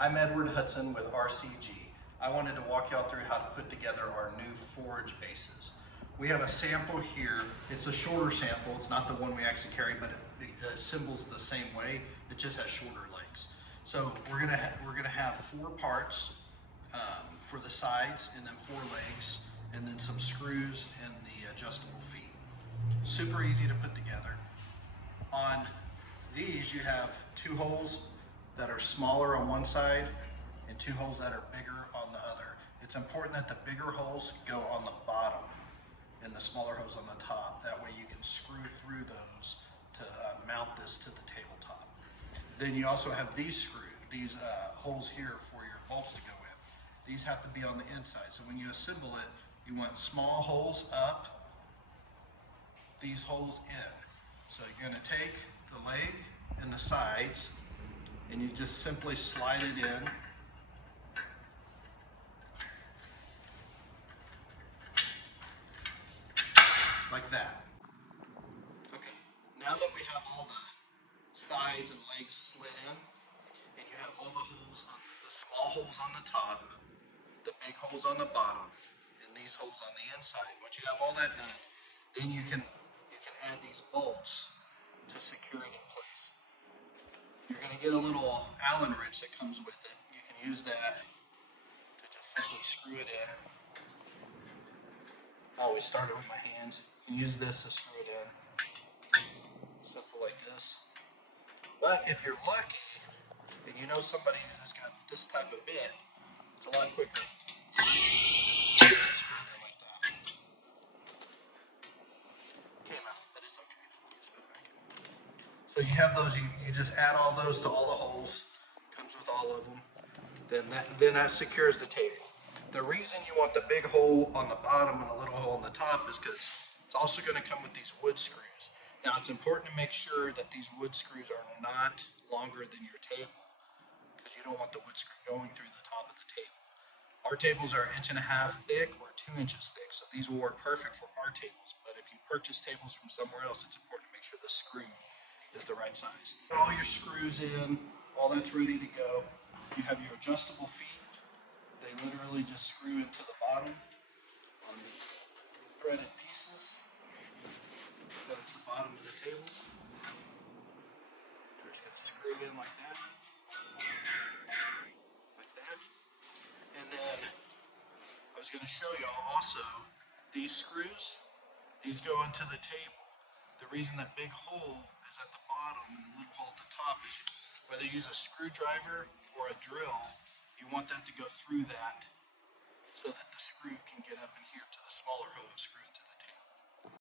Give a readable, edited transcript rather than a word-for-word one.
I'm Edward Hudson with RCG. I wanted to walk y'all through how to put together our new forage bases. We have a sample here. It's a shorter sample. It's not the one we actually carry, but it assembles the same way. It just has shorter legs. So we're gonna have 4 parts for the sides, and then 4 legs, and then some screws and the adjustable feet. Super easy to put together. On these, you have 2 holes that are smaller on one side and 2 holes that are bigger on the other. It's important that the bigger holes go on the bottom and the smaller holes on the top. That way you can screw through those to mount this to the tabletop. Then you also have these holes here for your bolts to go in. These have to be on the inside. So when you assemble it, you want small holes up, these holes in. So you're going to take the leg and the sides, and you just simply slide it in. Like that. Okay, now that we have all the sides and legs slid in, and you have all the holes on the small holes on the top, the big holes on the bottom, and these holes on the inside. Once you have all that done, then you can add these bolts to secure it in place. You're going to get a little Allen wrench that comes with it. You can use that to just simply screw it in. I always start it with my hands. You can use this to screw it in. Simple like this. But if you're lucky and you know somebody who's got this type of bit, it's a lot quicker. Screw it in like that. Came out, but it's okay. So you have those, you just add all those to all the holes. Comes with all of them. Then that secures the table. The reason you want the big hole on the bottom and the little hole on the top is because it's also going to come with these wood screws. Now it's important to make sure that these wood screws are not longer than your table, because you don't want the wood screw going through the top of the table. Our tables are 1.5 inches thick or 2 inches thick, so these will work perfect for our tables. But if you purchase tables from somewhere else, it's important to make sure the screw is the right size. Put all your screws in, all that's ready to go. You have your adjustable feet. They literally just screw into the bottom on these threaded pieces. Go to the bottom of the table. You're just going to screw in like that. Like that. And then I was going to show y'all also these screws. These go into the table. The reason that big hole is at the bottom and the little hole at the top is whether you use a screwdriver or a drill, you want that to go through that so that the screw